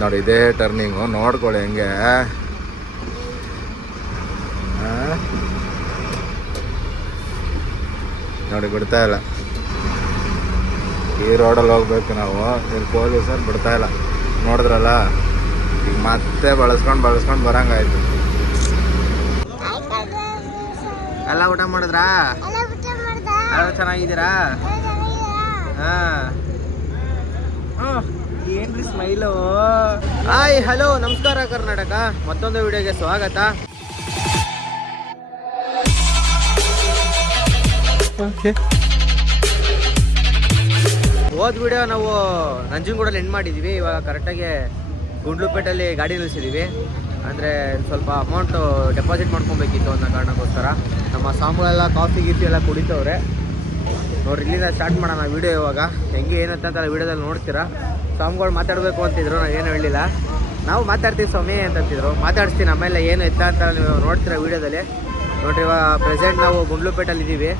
ನೋಡಿ ಇದೇ ಟರ್ನಿಂಗು ನೋಡ್ಕೊಳ್ಳಿ ಹೆಂಗೆ? ನೋಡಿ ಬಿಡ್ತಾ ಇಲ್ಲ. ಈ ರೋಡಲ್ಲಿ ಹೋಗ್ಬೇಕು ನಾವು. ಇಲ್ಲಿ ಪೊಲೀಸರು ಬಿಡ್ತಾ ಇಲ್ಲ. ನೋಡಿದ್ರಲ್ಲ? ಈಗ ಮತ್ತೆ ಬಳಸ್ಕೊಂಡು ಬಳಸ್ಕೊಂಡು ಬರಂಗಾಯ್ತು. ಎಲ್ಲ ಊಟ ಮಾಡಿದ್ರಾ? ಎಲ್ಲ ಹಾಂ ಎಲ್ಲ ಚೆನ್ನಾಗಿದ್ದೀರಾ? ಹಾ. ಏನ್ರಿ ಸ್ಮೈಲು? ಹಾಯ್ ಹಲೋ ನಮಸ್ಕಾರ ಕರ್ನಾಟಕ. ಮತ್ತೊಂದು ವಿಡಿಯೋಗೆ ಸ್ವಾಗತ. ಹೋದ್ ವಿಡಿಯೋ ನಾವು ನಂಜನಗೂಡಲ್ಲಿ ಎಂಡ್ ಮಾಡಿದ್ದೀವಿ ಇವಾಗ ಕರೆಕ್ಟಾಗಿ ಗುಂಡ್ಲುಪೇಟಲ್ಲಿ ಗಾಡಿ ನಿಲ್ಲಿಸಿದ್ದೀವಿ ಅಂದರೆ ಸ್ವಲ್ಪ ಅಮೌಂಟು ಡೆಪಾಸಿಟ್ ಮಾಡ್ಕೊಬೇಕಿತ್ತು ಅನ್ನೋ ಕಾರಣಕ್ಕೋಸ್ಕರ. ನಮ್ಮ ಸಾಂಬಳೆಲ್ಲ ಕಾಫಿ ಗೀಫಿ ಎಲ್ಲ ಕುಡಿತವ್ರೆ. ನೋಡ್ರಿ ಇಲ್ಲಿಂದ ಸ್ಟಾರ್ಟ್ ಮಾಡೋಣ ವಿಡಿಯೋ ಇವಾಗ. ಹೆಂಗೆ ಏನಂತ ಅಂತ ವಿಡಿಯೋದಲ್ಲಿ ನೋಡ್ತೀರಾ. ಸ್ವಾಮಿಗಳು ಮಾತಾಡಬೇಕು ಅಂತಿದ್ರು, ನಾವು ಏನು ಹೇಳಲಿಲ್ಲ. ನಾವು ಮಾತಾಡ್ತೀವಿ ಸ್ವಾಮಿ ಅಂತಂತಿದ್ರು ಮಾತಾಡಿಸ್ತೀನಿ, ಆಮೇಲೆ ಏನು ಎತ್ತ ಅಂತ ನೀವು ನೋಡ್ತೀರಾ ವಿಡಿಯೋದಲ್ಲಿ. ನೋಡ್ರಿ, ಇವಾಗ ಪ್ರೆಸೆಂಟ್ ನಾವು ಗುಂಡ್ಲುಪೇಟಲ್ಲಿ ಇದ್ದೀವಿ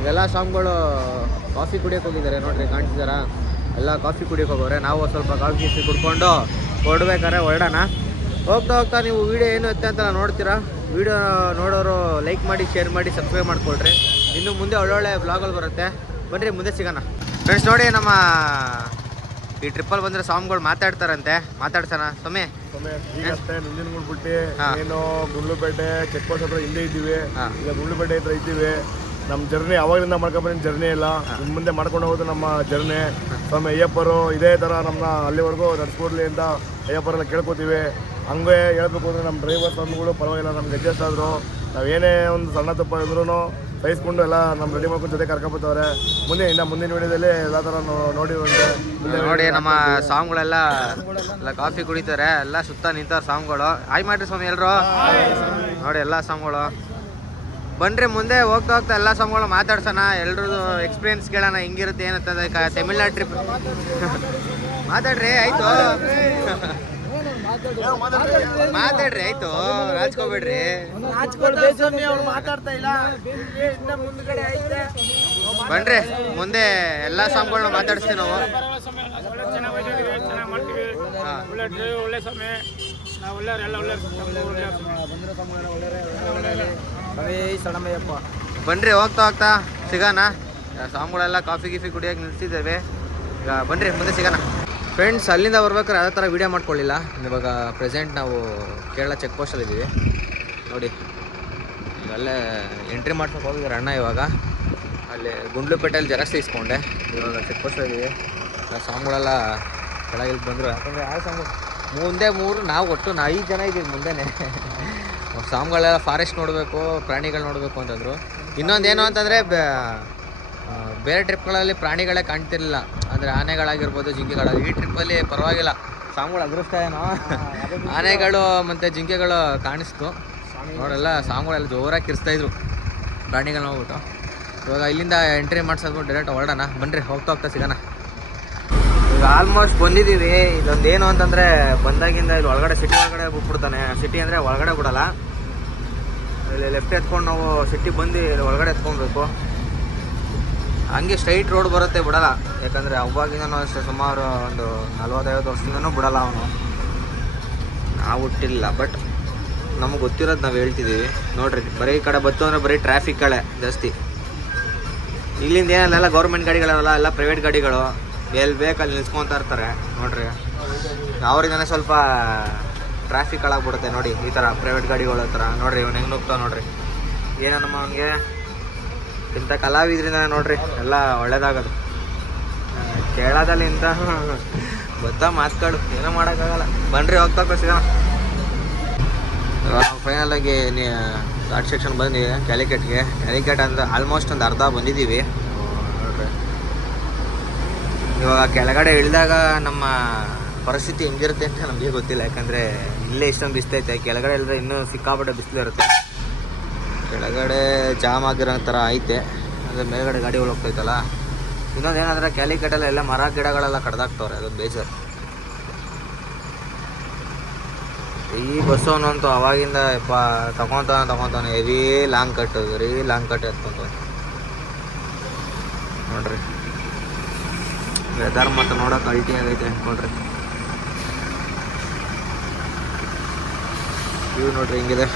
ಇವೆಲ್ಲ ಸ್ವಾಮಿಗಳು ಕಾಫಿ ಕುಡಿಯೋಕೆ ಹೋಗಿದ್ದಾರೆ ನೋಡ್ರಿ, ಕಾಣ್ತಿದ್ದಾರಾ? ಎಲ್ಲ ಕಾಫಿ ಕುಡಿಯೋಕೆ ಹೋಗೋರೆ. ನಾವು ಸ್ವಲ್ಪ ಕಾಫಿ ಗೀಫಿ ಕುಡ್ಕೊಂಡು ಹೊರಡ್ಬೇಕಾರೆ ಹೊರಡೋಣ. ಹೋಗ್ತಾ ಹೋಗ್ತಾ ನೀವು ವೀಡಿಯೋ ಏನು ಎತ್ತ ಅಂತ ನೋಡ್ತೀರಾ? ವಿಡಿಯೋ ನೋಡೋರು ಲೈಕ್ ಮಾಡಿ ಶೇರ್ ಮಾಡಿ ಸಬ್ಸ್ಕ್ರೈಬ್ ಮಾಡ್ಕೊಳ್ರಿ. ಇನ್ನು ಮುಂದೆ ಒಳ್ಳೊಳ್ಳೆ ಬ್ಲಾಗಲ್ಲಿ ಬರುತ್ತೆ. ಬನ್ರಿ, ಮುಂದೆ ಸಿಗೋಣ. ಫ್ರೆಂಡ್ಸ್ ನೋಡಿ ನಮ್ಮ ಈ ಟ್ರಿಪ್ಪಲ್ಲಿ ಬಂದ್ರೆ ಸಾಂಗ್ಗಳು ಮಾತಾಡ್ತಾರಂತೆ. ಮಾತಾಡ್ಸೋಣ. ಸ್ವಾಮಿ. ಈಗ ಅಷ್ಟೇ ನಂಜನಗೂಡು ಬಿಟ್ಟು ಏನು ಗುಂಡ್ಲುಪೇಟೆ ಚೆಕ್ ಪೋಸ್ಟ್ ಹತ್ರ ಹಿಂದೆ ಇದ್ದೀವಿ. ಈಗ ಗುಂಡ್ಲುಪೇಟೆ ಹತ್ರ ಇದ್ದೀವಿ. ನಮ್ಮ ಜರ್ನಿ ಅವಾಗಿಂದ ಮಾಡ್ಕೊಂಡ್ ಜರ್ನಿ ಇಲ್ಲ ಮುಂದೆ ಮಾಡ್ಕೊಂಡು ಹೋಗೋದು ನಮ್ಮ ಜರ್ನಿ ಸ್ವಾಮಿ ಅಯ್ಯಪ್ಪರು ಇದೇ ಥರ ನಮ್ಮನ್ನ ಅಲ್ಲಿವರೆಗೂ ನಡ್ಸ್ಕೊಡ್ಲಿ ಅಂತ ಅಯ್ಯಪ್ಪರೆಲ್ಲ ಕೇಳ್ಕೊತೀವಿ. ಹಂಗೆ ಹೇಳ್ಬೇಕು ಅಂದ್ರೆ ನಮ್ಮ ಡ್ರೈವರ್ ಸ್ವಾಮಿಗಳು ಪರವಾಗಿಲ್ಲ ನಮ್ಗೆ ಅಡ್ಜಸ್ಟ್ ಆದ್ರು. ನಾವು ಏನೇ ಒಂದು ಸಣ್ಣ ತಪ್ಪ ಇದ್ರೂ ಸಹಿಸ್ಕೊಂಡು ಎಲ್ಲ ನಮ್ಮ ರೆಡಿ ಮಾಡ್ಕೊಂಡು ಜೊತೆ ಕರ್ಕೊಂಬತ್ತವ್ರೆ. ಮುಂದೆ ಇನ್ನು ಮುಂದಿನ ವಿಡಿಯೋದಲ್ಲಿ ಎಲ್ಲ ಥರ ನೋಡಿ ಮುಂದೆ ನೋಡಿ ನಮ್ಮ ಸಾಂಗ್ಗಳೆಲ್ಲ ಎಲ್ಲ ಕಾಫಿ ಕುಡಿತಾರೆ ಎಲ್ಲ ಸುತ್ತ ನಿಂತವ್ರ ಸಾಂಗ್ಗಳು. ಆಯ್ ಮಾಡ್ರಿ ಸ್ವಾಮಿ ಎಲ್ರು? ನೋಡಿ ಎಲ್ಲ ಸಾಂಗ್ಗಳು. ಬನ್ರಿ ಮುಂದೆ ಹೋಗ್ತಾ ಹೋಗ್ತಾ ಎಲ್ಲ ಸಾಂಗ್ಗಳು ಮಾತಾಡ್ಸೋಣ. ಎಲ್ರದ್ದು ಎಕ್ಸ್ಪೀರಿಯನ್ಸ್ ಕೇಳೋಣ ಹೆಂಗಿರುತ್ತೆ ಏನಂತಂದ್ರೆ ತಮಿಳ್ನಾಡು ಟ್ರಿಪ್ ಮಾತಾಡ್ರಿ ಆಯ್ತು. ಮಾತಾಡ್ರಿ ಆಯ್ತು. ರಾಜ್ಕೋಬೇಡ್ರಿ ಬನ್ರಿ ಮುಂದೆ ಎಲ್ಲಾ ಸಾಂಗ್ಗಳನ್ನ ಮಾತಾಡಿಸ್ತೀವಿ ನಾವು. ಒಳ್ಳೆ ಒಳ್ಳೆ ಬನ್ರಿ ಹೋಗ್ತಾ ಹೋಗ್ತಾ. ಸಿಗೋಣ. ಸಾಂಗ್ಗಳೆಲ್ಲ ಕಾಫಿ ಗೀಫಿ ಕುಡಿಯೋಕೆ ನಿಲ್ಸಿದ್ದೇವೆ. ಈಗ ಬನ್ರಿ ಮುಂದೆ ಸಿಗೋಣ. ಫ್ರೆಂಡ್ಸ್ ಅಲ್ಲಿಂದ ಬರ್ಬೇಕಾದ್ರೆ ಯಾವುದೇ ಥರ ವೀಡಿಯೋ ಮಾಡ್ಕೊಳ್ಳಿಲ್ಲ. ಇವಾಗ ಪ್ರೆಸೆಂಟ್ ನಾವು ಕೇರಳ ಚೆಕ್ ಪೋಸ್ಟಲ್ಲಿ ಇದ್ದೀವಿ ನೋಡಿ ಅಲ್ಲೇ ಎಂಟ್ರಿ ಮಾಡ್ಕೊಂಡು ಹೋಗಿದ್ದಾರೆ ಅಣ್ಣ ಇವಾಗ. ಅಲ್ಲಿ ಗುಂಡ್ಲುಪೇಟೆಯಲ್ಲಿ ಜೆರಾಕ್ಸ್ ಇಸ್ಕೊಂಡೆ. ಇವಾಗ ಚೆಕ್ ಪೋಸ್ಟಲ್ಲಿ ಇದ್ದೀವಿ ಸಾಂಗ್ಗಳೆಲ್ಲ ಕೆಳಗೆ ಬಂದರು. ಯಾಕಂದರೆ ಆ ಸಾಂಗ್ ಮುಂದೆ ಮೂರು, ನಾವು ಒಟ್ಟು ನಾ ಐದು ಜನ ಇದ್ದೀವಿ ಮುಂದೆನೇ. ಸಾಂಗ್ಗಳೆಲ್ಲ ಫಾರೆಸ್ಟ್ ನೋಡಬೇಕು, ಪ್ರಾಣಿಗಳು ನೋಡಬೇಕು ಅಂತಂದರು. ಇನ್ನೊಂದು ಏನು ಅಂತಂದರೆ ಬೇರೆ ಟ್ರಿಪ್ಗಳಲ್ಲಿ ಪ್ರಾಣಿಗಳೇ ಕಾಣ್ತಿರ್ಲಿಲ್ಲ. ಅಂದರೆ ಆನೆಗಳಾಗಿರ್ಬೋದು ಜಿಂಕೆಗಳಾಗಿ ಈ ಟ್ರಿಪ್ಪಲ್ಲಿ ಪರವಾಗಿಲ್ಲ. ಸಾಂಗ್ಗಳು ಅದೃಷ್ಟ ಏನೋ. ಆನೆಗಳು ಮತ್ತು ಜಿಂಕೆಗಳು ಕಾಣಿಸ್ತು. ನೋಡೆಲ್ಲ ಸಾಂಗ್ಗಳೆಲ್ಲ ಜೋರಾಗಿ ಕಿರಿಸ್ತಾ ಇದ್ರು. ಪ್ರಾಣಿಗಳು ನೋಡ್ಬಿಟ್ಟು ಇವಾಗ ಇಲ್ಲಿಂದ ಎಂಟ್ರಿ ಮಾಡ್ಸೋದು ಡೈರೆಕ್ಟ್ ಹೊರಡೋಣ. ಬನ್ನಿರಿ ಹೋಗ್ತಾ ಹೋಗ್ತಾ ಸಿಗೋಣ. ಈಗ ಆಲ್ಮೋಸ್ಟ್ ಬಂದಿದ್ದೀವಿ. ಇದೊಂದೇನು ಏನು ಅಂತಂದರೆ ಬಂದಾಗಿಂದ ಇಲ್ಲಿ ಒಳಗಡೆ ಸಿಟಿ ಒಳಗಡೆ ಬಿಟ್ಬಿಡ್ತಾನೆ. ಸಿಟಿ ಅಂದರೆ ಒಳಗಡೆ ಬಿಡಲ್ಲ. ಇಲ್ಲಿ ಲೆಫ್ಟ್ ಎತ್ಕೊಂಡು ನಾವು ಸಿಟಿ ಬಂದು ಒಳಗಡೆ ಎತ್ಕೊಬೇಕು. ಹಂಗೆ ಸ್ಟ್ರೈಟ್ ರೋಡ್ ಬರುತ್ತೆ, ಬಿಡಲ್ಲ. ಯಾಕಂದರೆ ಅವಾಗಿಂದನೂ ಅಷ್ಟೇ, ಸುಮಾರು ಒಂದು ನಲ್ವತ್ತೈವತ್ತು ವರ್ಷದಿಂದನೂ ಬಿಡಲ್ಲ ಅವನು. ನಾವು ಹುಟ್ಟಿಲ್ಲ ಬಟ್ ನಮಗೆ ಗೊತ್ತಿರೋದು ನಾವು ಹೇಳ್ತಿದ್ದೀವಿ ನೋಡ್ರಿ, ಬರೀ ಕಡೆ ಬತ್ತು ಅಂದರೆ ಬರೀ ಟ್ರಾಫಿಕ್ ಕಡೆ ಜಾಸ್ತಿ. ಇಲ್ಲಿಂದ ಏನಲ್ಲ ಗೌರ್ಮೆಂಟ್ ಗಾಡಿಗಳಲ್ಲ, ಎಲ್ಲ ಪ್ರೈವೇಟ್ ಗಾಡಿಗಳು ಎಲ್ಲಿ ಬೇಕಲ್ಲಿ ನಿಲ್ಸ್ಕೊತಾ ಇರ್ತಾರೆ, ನೋಡ್ರಿ. ಅವರಿಂದನೇ ಸ್ವಲ್ಪ ಟ್ರಾಫಿಕ್ ಹಾಳಾಗ್ಬಿಡುತ್ತೆ ನೋಡಿ, ಈ ಥರ ಪ್ರೈವೇಟ್ ಗಾಡಿಗಳ ಥರ ನೋಡ್ರಿ, ಇವನು ಹೆಂಗೆ ನುಗ್ತಾವ ನೋಡ್ರಿ. ಏನಮ್ಮ ಅವನಿಗೆ? ಇಂಥ ಕಲಾವಿದ್ರಿಂದ ನೋಡ್ರಿ, ಎಲ್ಲ ಒಳ್ಳೇದಾಗೋದು. ಇಂಥ. ಗೊತ್ತಾ ಮಾತುಗಳು ಏನೂ ಮಾಡೋಕ್ಕಾಗಲ್ಲ. ಬನ್ರಿ, ಹೋಗ್ತಾ ಸಿಗೋಣ ಫೈನಲ್ ಆಗಿ ಘಾಟ್ ಸೆಕ್ಷನ್ ಬಂದ್ವಿ ಕ್ಯಾಲಿಕೇಟ್ಗೆ ಕ್ಯಾಲಿಕೇಟ್ ಅಂದ್ರೆ ಆಲ್ಮೋಸ್ಟ್ ಒಂದು ಅರ್ಧ ಬಂದಿದ್ದೀವಿ. ನೋಡ್ರಿ. ಇವಾಗ ಕೆಳಗಡೆ ಇಳಿದಾಗ ನಮ್ಮ ಪರಿಸ್ಥಿತಿ ಹೆಂಗಿರುತ್ತೆ ಅಂತ ನಮಗೆ ಗೊತ್ತಿಲ್ಲ. ಯಾಕಂದರೆ ಇಲ್ಲೇ ಇಷ್ಟೊಂದು ಬಿಸ್ತೈತೆ ಕೆಳಗಡೆ ಇಲ್ಲದ್ರೆ ಇನ್ನೂ ಸಿಕ್ಕಾಪಟ್ಟೆ ಬಿಸಿಲು ಇರುತ್ತೆ. ಕೆಳಗಡೆ ಜಾಮ್ ಆಗಿರೋ ಥರ ಐತೆ. ಅಂದರೆ ಮೇಲ್ಗಡೆ ಗಾಡಿಗಳು ಹೋಗ್ತೈತಲ್ಲ. ಇನ್ನೊಂದು ಏನಂದರೆ ಕ್ಯಾಲಿಕಟೆಲ್ಲ ಎಲ್ಲ ಮರ ಗಿಡಗಳೆಲ್ಲ ಕಡ್ದಾಕ್ತವ್ರೆ, ಅದು ಬೇಜಾರು. ಈ ಬಸ್ಸವನಂತೂ ಅವಾಗಿಂದ ಯಪ್ಪ, ತಗೊಂತಾನೆ, ತಗೊತಾನೆ ಹೆವಿ ಲಾಂಗ್ ಕಟ್ ರೀ ಲಾಂಗ್ ಕಟ್ ಎತ್ಕೊಂತ ನೋಡ್ರಿ. ವೆದರ್ ಮತ್ತು ನೋಡೋಕೆ ಅಲ್ಟಿ ಆಗೈತೆ ಅನ್ಕೊಂಡ್ರಿ. ಇವು ನೋಡ್ರಿ, ಹಿಂಗಿದೆ.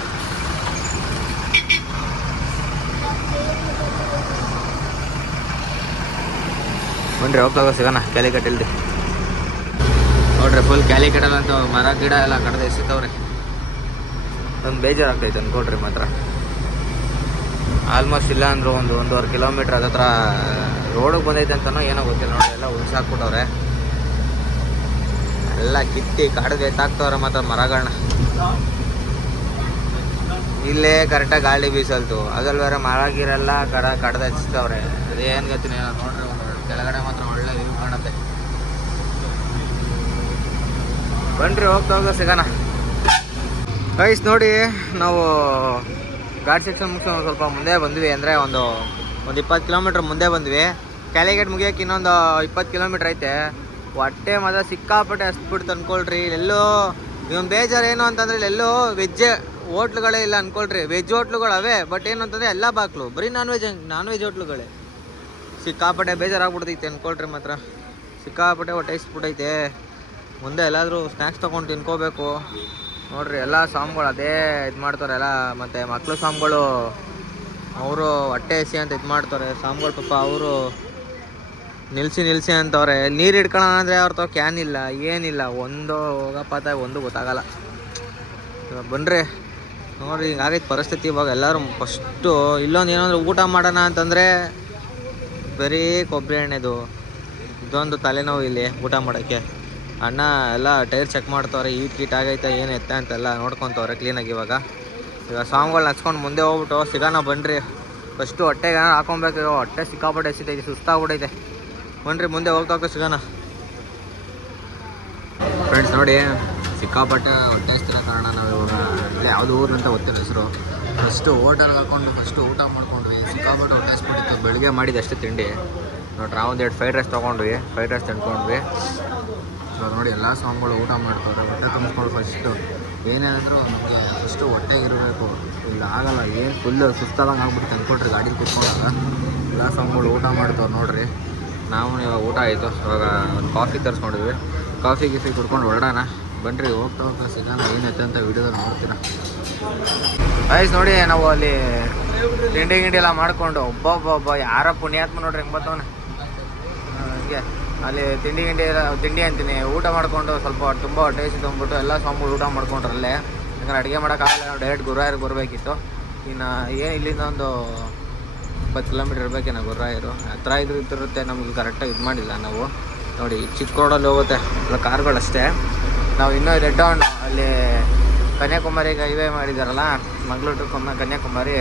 ಬನ್ರಿ ಹೋಗ್ತಾ ಸಿಗೋಣ. ಕ್ಯಾಲಿಕಟ್ ಇಲ್ದಿ ನೋಡ್ರಿ ಫುಲ್ ಕ್ಯಾಲಿಕಟ್ ಅಂತ ಮರ, ಗಿಡ ಎಲ್ಲ ಕಡ್ದು ಎಸಿತವ್ರಿ. ಒಂದು ಬೇಜಾರಾಗ್ತೈತೆ ಅನ್ಕೊಡ್ರಿ ಮಾತ್ರ. ಆಲ್ಮೋಸ್ಟ್ ಇಲ್ಲ ಅಂದ್ರೆ ಒಂದು ಒಂದೂವರೆ ಕಿಲೋಮೀಟ್ರ್ ಹತ್ರ ರೋಡಿಗೆ ಬಂದೈತೆ ಅಂತನೋ ಏನೋ ಗೊತ್ತಿಲ್ಲ ನೋಡಿ ಎಲ್ಲ ಉಳ್ಸಾಕ್ಬಿಟ್ಟವ್ರೆ. ಎಲ್ಲ ಕಿತ್ತಿ ಕಾಡಿಗೆ ಎತ್ತಾಕ್ತವ್ರೆ ಮಾತ್ರ ಮರಗಳನ್ನ ಇಲ್ಲೇ ಕರೆಕ್ಟಾಗಿ ಗಾಳಿ ಬೀಸಲ್ತು ಅದ್ರಲ್ಲಿ ಬೇರೆ ಮರ ಗಿರೆಲ್ಲ ಕಡ ಕಡ್ದು ಹಚ್ತವ್ರೆ ಅದೇನು ಗೊತ್ತಿಲ್ಲ, ನೋಡ್ರಿ ಒಂದು ಕೆಳಗಡೆ ಮಾತ್ರ ಒಳ್ಳೆ ವ್ಯೂ ಕಾಣುತ್ತೆ ಬನ್ರಿ ಹೋಗ್ತಾ ಹೋಗೋ ಸಿಗೋಣ. ಗೈಸ್ ನೋಡಿ, ನಾವು ಗಾಡಿ ಸೆಕ್ಷನ್ ಮುಗಿಸ್ಕೊಂಡು ಸ್ವಲ್ಪ ಮುಂದೆ ಬಂದ್ವಿ ಅಂದರೆ ಒಂದು ಒಂದು ಇಪ್ಪತ್ತು ಕಿಲೋಮೀಟ್ರ್ ಮುಂದೆ ಬಂದ್ವಿ. ಕ್ಯಾಲಿಗೇಟ್ ಮುಗಿಯೋಕೆ ಇನ್ನೊಂದು ಇಪ್ಪತ್ತು ಕಿಲೋಮೀಟ್ರ್ ಐತೆ. ಹೊಟ್ಟೆ ಮಾತ್ರ ಸಿಕ್ಕಾಪಟ್ಟೆ ಹಸ್ಬಿಟ್ಟು ಅಂದ್ಕೊಳ್ರಿ ಇಲ್ಲೆಲ್ಲೋ, ಇವನ್ ಬೇಜಾರು ಏನು ಅಂತಂದ್ರೆ ಇಲ್ಲೆಲ್ಲೋ ವೆಜ್ ಹೋಟ್ಲುಗಳೇ ಇಲ್ಲ ಅಂದ್ಕೊಳ್ರಿ ವೆಜ್ ಹೋಟ್ಲುಗಳು ಅವೇ ಬಟ್ ಏನು ಅಂತಂದರೆ ಎಲ್ಲ ಬಾಕ್ಲು. ಬರೀ ನಾನ್ ವೆಜ್ ನಾನ್ ವೆಜ್ ಹೋಟ್ಲುಗಳೇ. ಸಿಕ್ಕಾಪಟ್ಟೆ ಬೇಜಾರಾಗ್ಬಿಡ್ತೈತೆ ಅಂದ್ಕೊಳ್ರಿ ಮಾತ್ರ. ಸಿಕ್ಕಾಪಟ್ಟೆ ಹೊಟ್ಟೆ ಇಸ್ಬಿಟ್ಟೈತೆ ಮುಂದೆ ಎಲ್ಲಾದರೂ ಸ್ನ್ಯಾಕ್ಸ್ ತೊಗೊಂಡು ತಿನ್ಕೋಬೇಕು. ನೋಡ್ರಿ, ಎಲ್ಲ ಸಾಮ್ಗಳು ಅದೇ ಇದು ಮಾಡ್ತಾರೆ, ಎಲ್ಲ ಮತ್ತು ಮಕ್ಕಳು ಸಾಮ್ಗಳು ಅವರು ಹೊಟ್ಟೆ ಎಸಿ ಅಂತ ಇದು ಮಾಡ್ತಾರೆ. ಸಾಮ್ಗಳು ಪಾಪ ಅವರು ನಿಲ್ಸಿ ನಿಲ್ಸಿ ಅಂತವ್ರೆ. ನೀರು ಇಟ್ಕೊಳ್ಳೋಣ ಅಂದರೆ ಅವ್ರ ತೋ ಕ್ಯಾನ್ ಇಲ್ಲ, ಏನಿಲ್ಲ. ಒಂದು ಹೋಗಪ್ಪ ಒಂದು ಗೊತ್ತಾಗಲ್ಲ. ಇವಾಗ ಬನ್ರಿ, ನೋಡ್ರಿ ಹಿಂಗಾಗೈತೆ ಪರಿಸ್ಥಿತಿ ಇವಾಗ ಎಲ್ಲರೂ ಫಸ್ಟು ಇಲ್ಲೊಂದು ಏನಂದ್ರೆ ಊಟ ಮಾಡೋಣ ಅಂತಂದರೆ ಬರೀ ಕೊಬ್ಬರಿ ಎಣ್ಣೆದು. ಇದೊಂದು ತಲೆನೋವು ಇಲ್ಲಿ ಊಟ ಮಾಡೋಕ್ಕೆ. ಅಣ್ಣ ಎಲ್ಲ ಟೈರ್ ಚೆಕ್ ಮಾಡ್ತವ್ರೆ ಈಟ್ ಕೀಟ್ ಆಗೈತೆ, ಏನು ಎತ್ತ ಅಂತೆಲ್ಲ ನೋಡ್ಕೊತವ್ರೆ ಕ್ಲೀನಾಗಿ ಇವಾಗ. ಇವಾಗ ಸಾಂಗ್ಗಳನ್ನ ಹಚ್ಕೊಂಡು ಮುಂದೆ ಹೋಗ್ಬಿಟ್ಟು ಸಿಗೋಣ ಬನ್ರಿ. ಫಸ್ಟು ಹೊಟ್ಟೆಗೆ ಹಾಕೊಬೇಕು ಹೊಟ್ಟೆ ಸಿಕ್ಕಾಪಟ್ಟೆ ಎಸಿತೈತೆ ಸುಸ್ತಾಗ್ಬಿಟ್ಟೈತೆ ಬನ್ರಿ, ಮುಂದೆ ಹೋಗ್ತಾ ಸಿಗೋಣ ಫ್ರೆಂಡ್ಸ್ ನೋಡಿ, ಸಿಕ್ಕಾಪಟ್ಟೆ ಹೊಟ್ಟೆ ಹಸ್ತಿರೋ ಕಾರಣ ನಾವು ಇವಾಗ ಇಲ್ಲೇ ಯಾವುದು ಊರು ಅಂತ ಗೊತ್ತಿಲ್ಲ ಹೆಸರು. ಫಸ್ಟು ಹೋಟೆಲ್ಗೆ ಹಾಕೊಂಡು ಫಸ್ಟು ಊಟ ಮಾಡ್ಕೊಂಡ್ವಿ. ಸಿಕ್ಕಾಪಟ್ಟೆ ಹೊಟ್ಟೆ ಹಸ್ಬಿಟ್ಟಿತ್ತು, ಬೆಳಿಗ್ಗೆ ಮಾಡಿದ್ದು ಅಷ್ಟೇ ತಿಂಡಿ. ನೋಡ್ರಿ ನಾವು ಒಂದೆರಡು ಫ್ರೈಡ್ ರೈಸ್ ತೊಗೊಂಡ್ವಿ ಫ್ರೈಡ್ ರೈಸ್ ತಿನ್ಕೊಂಡ್ವಿ ಇವಾಗ ನೋಡಿ ಎಲ್ಲ ಸಾಂಗ್ಗಳು ಊಟ ಮಾಡ್ತಾರೆ, ಹೊಟ್ಟೆ ತುಂಬಿಸ್ಕೊಂಡು ಫಸ್ಟು ಏನೇ ಅಂದರೂ ನಮಗೆ ಫಸ್ಟು ಹೊಟ್ಟೆಗಿರಬೇಕು. ಇಲ್ಲ ಆಗಲ್ಲ, ಏನು ಫುಲ್ಲು ಸುಸ್ತಾದಂಗೆ ಆಗ್ಬಿಟ್ಟು ತಂದ್ಕೊಟ್ರಿ ಗಾಡಿ ಕುತ್ಕೊಂಡಾಗ. ಎಲ್ಲ ಸಾಂಗ್ಗಳು ಊಟ ಮಾಡ್ತಾವೆ ನೋಡ್ರಿ. ನಾವು ಇವಾಗ ಊಟ ಆಯಿತು. ಇವಾಗ ಒಂದು ಕಾಫಿ ತರಿಸ್ಕೊಂಡಿದ್ವಿ. ಕಾಫಿ ಗೀಫಿ ಕುಡ್ಕೊಂಡು ಹೊರಡೋಣ. ಬನ್ರಿ, ಹೋಗ್ತಾ ಹೋಗ್ತಾ ಸಿಗೋಣ ಏನೈತೆ ಅಂತ ವಿಡಿಯೋ ನೋಡ್ತೀರ. ಆಯ್ತು ನೋಡಿ ನಾವು ಅಲ್ಲಿ ತಿಂಡಿ ಗಿಂಡಿ ಎಲ್ಲ ಮಾಡಿಕೊಂಡು ಒಬ್ಬ ಒಬ್ಬ ಪುಣ್ಯಾತ್ಮ ನೋಡ್ರಿ ಹೆಂಗೆ ಬರ್ತವನ ಹಂಗೆ. ಅಲ್ಲಿ ತಿಂಡಿ ಗಿಂಡಿ ಎಲ್ಲ, ತಿಂಡಿ ಅಂತೀನಿ. ಊಟ ಮಾಡಿಕೊಂಡು ಸ್ವಲ್ಪ ತುಂಬ ಟೇಸ್ಟ್ ತೊಗೊಂಡ್ಬಿಟ್ಟು ಎಲ್ಲ ಸ್ವಾಮಿಗಳು ಊಟ ಮಾಡ್ಕೊಂಡ್ರು ಅಲ್ಲೇ. ಯಾಕಂದ್ರೆ ಅಡುಗೆ ಮಾಡೋಕ್ಕಾಗಲ್ಲ ನಾವು ಡೈರೆಕ್ಟ್ ಗುರುವಾಯರಿಗೆ ಬರಬೇಕಿತ್ತು. ಇನ್ನು ಏನು ಇಲ್ಲಿಂದ ಒಂದು ಇಪ್ಪತ್ತು ಕಿಲೋಮೀಟ್ರ್ ಇರಬೇಕೇನೋ ಗುರುವಾಯೂರು ಹತ್ರ ಇದ್ರು ಇದ್ದಿರುತ್ತೆ, ನಮಗೆ ಕರೆಕ್ಟಾಗಿ ಇದು ಮಾಡಿಲ್ಲ ನಾವು. ನೋಡಿ ಚಿಕ್ಕ ರೋಡಲ್ಲಿ ಹೋಗುತ್ತೆ ಎಲ್ಲ ಕಾರ್ಗಳಷ್ಟೇ ನಾವು ಇನ್ನೂ ರೆಡ್ ಆನ್ ಅಲ್ಲಿ ಕನ್ಯಾಕುಮಾರಿಗೆ ಹೈವೇ ಮಾಡಿದಾರಲ್ಲ, ಮಂಗಳೂರು ಟು ಕನ್ಯಾಕುಮಾರಿ.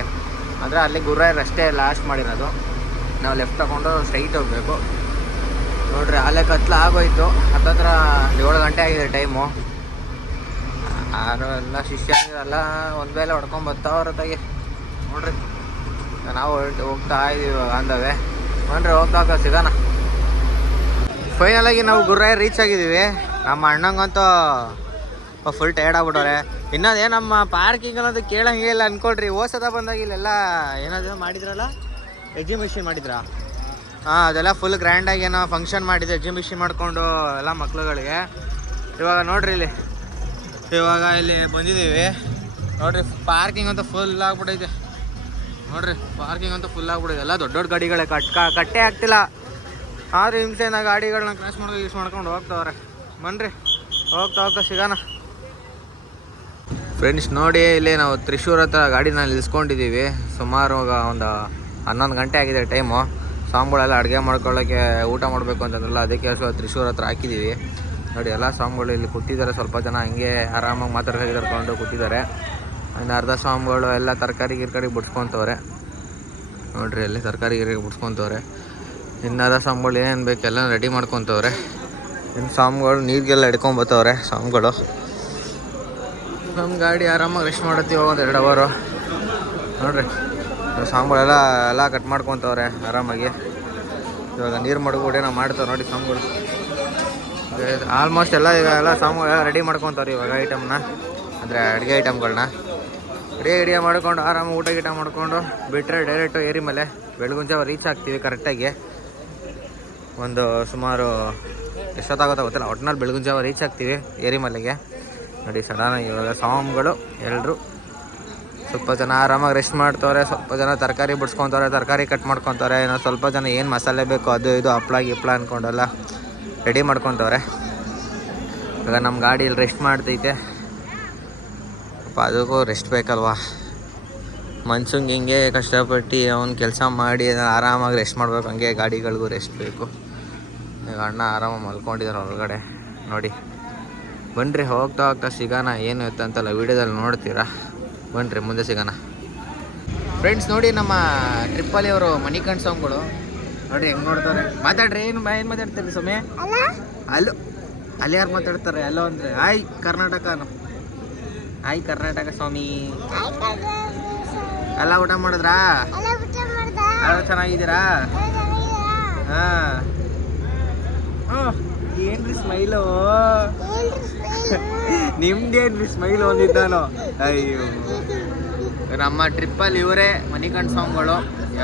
ಅಂದರೆ ಅಲ್ಲಿ ಗುರುವಾಯೂರು ಅಷ್ಟೇ ಲಾಸ್ಟ್ ಮಾಡಿರೋದು. ನಾವು ಲೆಫ್ಟ್ ತಗೊಂಡು ಸ್ಟ್ರೈಟ್ ಹೋಗಬೇಕು. ನೋಡ್ರಿ, ಅಲ್ಲೇ ಕತ್ಲ ಆಗೋಯ್ತು. ಹತ್ತತ್ರ ಏಳು ಗಂಟೆ ಆಗಿದೆ ಟೈಮು ಯಾರು ಎಲ್ಲ ಶಿಷ್ಯ ಎಲ್ಲ ಒಂದು ಬೇಲೆ ಹೊಡ್ಕೊಂಡು ಬರ್ತಾವ್ರ ತೆಗೆ ನೋಡ್ರಿ, ನಾವು ಹೋಗ್ತಾ ಇದೀವಿ ಅಂದವೆ. ನೋಡ್ರಿ ಹೋಗ್ತಾ ಸಿಗೋಣ. ಫೈನಲ್ ಆಗಿ ನಾವು ಗುರ್ರಾಯ ರೀಚ್ ಆಗಿದ್ದೀವಿ. ನಮ್ಮ ಅಣ್ಣಂಗಂತೂ ಫುಲ್ ಟೈರ್ಡ್ ಆಗ್ಬಿಟ್ಟವ್ರೆ. ಇನ್ನೊಂದೇ ನಮ್ಮ ಪಾರ್ಕಿಂಗ್ ಅನ್ನೋದು ಕೇಳಂಗಿಲ್ಲ ಅನ್ಕೊಳ್ರಿ. ಓಸದ ಬಂದಾಗ ಇಲ್ಲೆಲ್ಲ ಏನಾದ್ರು ಮಾಡಿದ್ರಲ್ಲ? ಎಕ್ಸಿಬಿಷನ್ ಮಾಡಿದ್ರಾ? ಹಾಂ, ಅದೆಲ್ಲ ಫುಲ್ ಗ್ರ್ಯಾಂಡಾಗಿ ಏನೋ ಫಂಕ್ಷನ್ ಮಾಡಿದೆ ಎಕ್ಸಿಬಿಷನ್ ಮಾಡಿಕೊಂಡು ಎಲ್ಲ ಮಕ್ಳುಗಳಿಗೆ. ಇವಾಗ ನೋಡ್ರಿ ಇಲ್ಲಿ. ಇವಾಗ ಇಲ್ಲಿ ಬಂದಿದ್ದೀವಿ. ನೋಡ್ರಿ ಪಾರ್ಕಿಂಗ್ ಅಂತ ಫುಲ್ ಆಗ್ಬಿಟ್ಟೈತೆ ನೋಡ್ರಿ ಪಾರ್ಕಿಂಗ್ ಅಂತ ಫುಲ್ ಆಗ್ಬಿಟ್ಟಿದೆ ಎಲ್ಲ ದೊಡ್ಡ ದೊಡ್ಡ ಗಾಡಿಗಳೇ. ಕಟ್ ಕಟ್ಟೆ ಆಗ್ತಿಲ್ಲ. ಆರು ಹಿಂಸೆನ ಗಾಡಿಗಳನ್ನ ಕ್ರಾಸ್ ಮಾಡ್ಕೊಂಡು ಯೂಸ್ ಮಾಡ್ಕೊಂಡು ಹೋಗ್ತಾವ್ರೆ. ಬನ್ರಿ, ಹೋಗ್ತಾ ಹೋಗ್ತಾ ಸಿಗೋಣ. ಫ್ರೆಂಡ್ಸ್ ನೋಡಿ ಇಲ್ಲಿ ನಾವು ತ್ರಿಶೂರ್ ಹತ್ರ ಗಾಡಿನ ನಿಲ್ಸ್ಕೊಂಡಿದ್ದೀವಿ. ಸುಮಾರು ಒಂದು ಹನ್ನೊಂದು ಗಂಟೆ ಆಗಿದೆ ಟೈಮು ಸ್ವಾಮಿಗಳೆಲ್ಲ ಅಡುಗೆ ಮಾಡ್ಕೊಳ್ಳೋಕ್ಕೆ ಊಟ ಮಾಡಬೇಕು ಅಂತಂದ್ರಲ್ಲ, ಅದಕ್ಕೆ ಸೊ ತ್ರಿಶೂರ್ ಹತ್ರ ಹಾಕಿದ್ದೀವಿ ನೋಡಿ, ಎಲ್ಲ ಸ್ವಾಮಿಗಳು ಇಲ್ಲಿ ಕೊಟ್ಟಿದ್ದಾರೆ, ಸ್ವಲ್ಪ ಜನ ಹಂಗೆ ಆರಾಮಾಗಿ ಮಾತಾಡ್ಕೊಂಡು ಕರ್ಕೊಂಡು ಕೊಟ್ಟಿದ್ದಾರೆ. ಇನ್ನು ಅರ್ಧ ಸ್ವಾಮಿಗಳು ಎಲ್ಲ ತರಕಾರಿ ಗಿರ್ಕಾರಿ ಬಿಡ್ಸ್ಕೊತವ್ರೆ. ನೋಡಿರಿ ಅಲ್ಲಿ ತರಕಾರಿ ಗಿರಿ ಬಿಡ್ಸ್ಕೊತವ್ರೆ. ಇನ್ನು ಅರ್ಧ ಸ್ವಾಮಿಗಳು ಏನು ಬೇಕು ಎಲ್ಲ ರೆಡಿ ಮಾಡ್ಕೊತವ್ರೆ. ಇನ್ನು ಸ್ವಾಮಿಗಳು ನೀರಿಗೆಲ್ಲ ಹಿಡ್ಕೊಂಬತ್ತವ್ರೆ ಸ್ವಾಮಿಗಳು ನಮ್ಮ ಗಾಡಿ ಆರಾಮಾಗಿ ರೆಸ್ಟ್ ಮಾಡತ್ತೀವಿ ಒಂದು ಎರಡು ಅವರು ನೋಡ್ರಿ. ಸಾಂಬಾಳೆಲ್ಲ ಎಲ್ಲ ಕಟ್ ಮಾಡ್ಕೊತವ್ರೆ, ಆರಾಮಾಗಿ. ಇವಾಗ ನೀರು ಮಡಗು ನಾವು ಮಾಡ್ತಾವೆ ನೋಡಿ ಸಾಂಬಾರು ಆಲ್ಮೋಸ್ಟ್ ಎಲ್ಲ ಈಗ ಎಲ್ಲ ಸಾಂಬಾರು ಎಲ್ಲ ರೆಡಿ ಮಾಡ್ಕೊತವ್ರೆ ಇವಾಗ ಐಟಮ್ನ ಅಂದರೆ ಅಡುಗೆ ಐಟಮ್ಗಳನ್ನ ಅಡುಗೆ ಗಿಡಿಗೆ ಮಾಡ್ಕೊಂಡು ಆರಾಮ ಊಟ ಗೀಟ ಮಾಡ್ಕೊಂಡು ಬಿಟ್ಟರೆ ಡೈರೆಕ್ಟು ಏರಿ ಮೇಲೆ ಬೆಳಗುಂಜಾವ ರೀಚ್ ಆಗ್ತೀವಿ ಕರೆಕ್ಟಾಗಿ ಒಂದು ಸುಮಾರು ಎಷ್ಟೊತ್ತಾಗುತ್ತೋ ಗೊತ್ತಿಲ್ಲ, ಒಟ್ನಲ್ಲಿ ಬೆಳಗುಂಜಾವ ರೀಚ್ ಆಗ್ತೀವಿ ಏರಿ ಮಲೆಗೆ. ನೋಡಿ ಸಡನ್ ಇವಾಗ ಸ್ವಾಮಿಗಳು ಎಲ್ಲರೂ ಸ್ವಲ್ಪ ಜನ ಆರಾಮಾಗಿ ರೆಸ್ಟ್ ಮಾಡ್ತವ್ರೆ, ಸ್ವಲ್ಪ ಜನ ತರಕಾರಿ ಬಿಡ್ಸ್ಕೊತವ್ರೆ, ತರಕಾರಿ ಕಟ್ ಮಾಡ್ಕೊತವ್ರೆ, ಏನೋ ಸ್ವಲ್ಪ ಜನ ಏನು ಮಸಾಲೆ ಬೇಕು ಅದು ಇದು ಹಪ್ಳ ಗಿಪ್ಳ ಅಂದ್ಕೊಂಡೆಲ್ಲ ರೆಡಿ ಮಾಡ್ಕೊತವ್ರೆ. ಇವಾಗ ನಮ್ಮ ಗಾಡಿ ಇಲ್ಲಿ ರೆಸ್ಟ್ ಮಾಡ್ತೈತೆ. ಪಾಪ ಅದಕ್ಕೂ ರೆಸ್ಟ್ ಬೇಕಲ್ವಾ? ಮನ್ಸಂಗೆ ಹಿಂಗೆ ಕಷ್ಟಪಟ್ಟು ಅವ್ನು ಕೆಲಸ ಮಾಡಿ ಆರಾಮಾಗಿ ರೆಸ್ಟ್ ಮಾಡ್ಬೇಕು, ಹಂಗೆ ಗಾಡಿಗಳಿಗೂ ರೆಸ್ಟ್ ಬೇಕು. ಈಗ ಅಣ್ಣ ಆರಾಮಾಗಿ ಮಲ್ಕೊಂಡಿದ್ದಾರೆ ಹೊರಗಡೆ ನೋಡಿ. ಬನ್ನಿರಿ ಹೋಗ್ತಾ ಹೋಗ್ತಾ ಸಿಗೋಣ, ಏನು ಇತ್ತಂತಲ್ಲ ವೀಡಿಯೋದಲ್ಲಿ ನೋಡ್ತೀರಾ? ಬನ್ರಿ ಮುಂದೆ ಸಿಗೋಣ. ಫ್ರೆಂಡ್ಸ್ ನೋಡಿ ನಮ್ಮ ಟ್ರಿಪ್ಪಲ್ಲಿ ಅವರು ಮಣಿಕಂಡ್ ಸ್ವಾಮಿಗಳು. ನೋಡಿ ಹೆಂಗೆ ನೋಡ್ತಾರೆ. ಮಾತಾಡ್ರಿ ಏನು ಏನು ಮಾತಾಡ್ತೀರಿ ಸ್ವಾಮಿ? ಅಲ್ಲೋ ಅಲ್ಲಿ ಯಾರು ಮಾತಾಡ್ತಾರೆ? ಅಲ್ಲೋ ಅಂದ್ರೆ ಆಯ್ ಕರ್ನಾಟಕ ಆಯ್ ಕರ್ನಾಟಕ ಸ್ವಾಮಿ. ಎಲ್ಲ ಊಟ ಮಾಡಿದ್ರಾ? ಎಲ್ಲ ಚೆನ್ನಾಗಿದ್ದೀರಾ? ಹಾ ಏನು ಏನ್ರಿ ಸ್ಮೈಲು ನಿಮ್ದೇನ್ರಿ ಸ್ಮೈಲ್ ಸ್ಮೈಲು ನಾನು ಅಯ್ಯೋ. ನಮ್ಮ ಟ್ರಿಪ್ಪಲ್ಲಿ ಇವರೇ ಮಣಿಕಂಠ ಸಾಂಗ್ಗಳು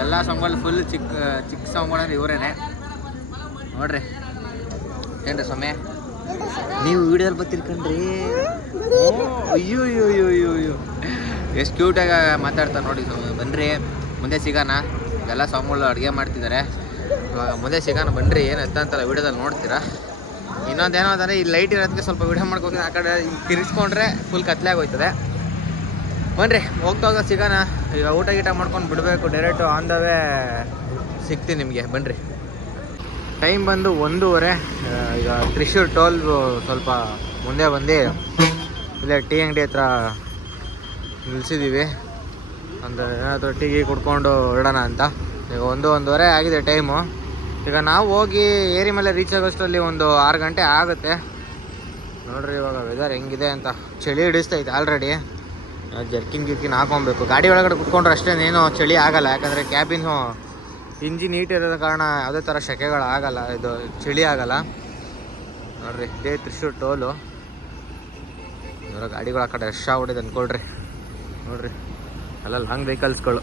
ಎಲ್ಲ ಸಾಂಗ್ಗಳು ಫುಲ್ ಚಿಕ್ಕ ಚಿಕ್ಕ ಸಾಂಗ್ಗಳು ಇವರೇನೆ. ನೋಡ್ರಿ. ಏನ್ರಿ ಸ್ವಾಮಿ? ನೀವು ವಿಡಿಯೋದಲ್ಲಿ ಬರ್ತಿರ್ಕಂಡ್ರಿ? ಅಯ್ಯೋ ಅಯ್ಯೋ ಅಯ್ಯೋ ಅಯ್ಯೋ ಅಯ್ಯೋ. ಎಷ್ಟು ಕ್ಯೂಟಾಗಿ ಮಾತಾಡ್ತಾರೆ ನೋಡಿ ಸ್ವಾಮಿ. ಬನ್ರಿ, ಮುಂದೆ ಸಿಗೋಣ. ಎಲ್ಲ ಸಾಂಗ್ಗಳು ಅಡುಗೆ ಮಾಡ್ತಿದ್ದಾರೆ. ಇವಾಗ ಮುಂದೆ ಸಿಗೋಣ ಬನ್ನಿರಿ ಏನು ಎತ್ತ ಅಂತಲ್ಲ ವಿಡಿಯೋದಲ್ಲಿ ನೋಡ್ತೀರಾ? ಇನ್ನೊಂದೇನೋ ಅಂದರೆ ಈ ಲೈಟ್ ಇರೋದಕ್ಕೆ ಸ್ವಲ್ಪ ವಿಡಿಯೋ ಮಾಡ್ಕೊಂಡು ಆ ಕಡೆ ತಿರ್ಸ್ಕೊಂಡ್ರೆ ಫುಲ್ ಕತ್ಲೆ ಆಗೋಯ್ತದೆ. ಬನ್ರಿ ಹೋಗ್ತಾ ಹೋಗೋ ಸಿಗೋಣ. ಈಗ ಊಟ ಗೀಟ ಮಾಡ್ಕೊಂಡು ಬಿಡಬೇಕು ಡೈರೆಕ್ಟು ಆನ್ ದ ವೇ ಸಿಗ್ತೀನಿ ನಿಮಗೆ. ಬನ್ರಿ. ಟೈಮ್ ಬಂದು ಒಂದೂವರೆ. ಈಗ ತ್ರಿಶೂರ್ ಟೋಲ್ ಸ್ವಲ್ಪ ಮುಂದೆ ಬಂದು ಇಲ್ಲೇ ಟೀ ಅಂಗಡಿ ಹತ್ರ ನಿಲ್ಸಿದ್ದೀವಿ ಒಂದು ಏನಾದರೂ ಟೀ ಗೀ ಕುಡ್ಕೊಂಡು ಹೊರಡೋಣ ಅಂತ. ಈಗ ಒಂದು, ಒಂದೂವರೆ ಆಗಿದೆ ಟೈಮು ಈಗ ನಾವು ಹೋಗಿ ಏರಿ ಮೇಲೆ ರೀಚ್ ಆಗೋಷ್ಟರಲ್ಲಿ ಒಂದು ಆರು ಗಂಟೆ ಆಗುತ್ತೆ. ನೋಡ್ರಿ ಇವಾಗ ವೆದರ್ ಹೆಂಗಿದೆ ಅಂತ. ಚಳಿ ಹಿಡಿಸ್ತೈತೆ ಆಲ್ರೆಡಿ ಜರ್ಕಿನ್ ಗಿರ್ಕಿನ್ ಹಾಕೊಬೇಕು. ಗಾಡಿ ಒಳಗಡೆ ಕುತ್ಕೊಂಡ್ರೆ ಅಷ್ಟೇನೇನು ಚಳಿ ಆಗಲ್ಲ. ಯಾಕಂದರೆ ಕ್ಯಾಬಿನ್ ಇಂಜಿನ್ ಹೀಟ್ ಇರೋದ ಕಾರಣ ಯಾವುದೇ ಥರ ಶೆಕೆಗಳು ಆಗಲ್ಲ. ಇದು ಚಳಿ ಆಗಲ್ಲ. ನೋಡ್ರಿ, ಇದೇ ತ್ರಿಶೂರ್ ಟೋಲು. ಇವರ ಗಾಡಿಗಳು ಕಡೆ ರಶ್ ಆಗ್ಬಿಟ್ಟಿದೆ ಅಂದ್ಕೊಳ್ರಿ ನೋಡ್ರಿ ಎಲ್ಲ ಲಾಂಗ್ ವೆಹಿಕಲ್ಸ್ಗಳು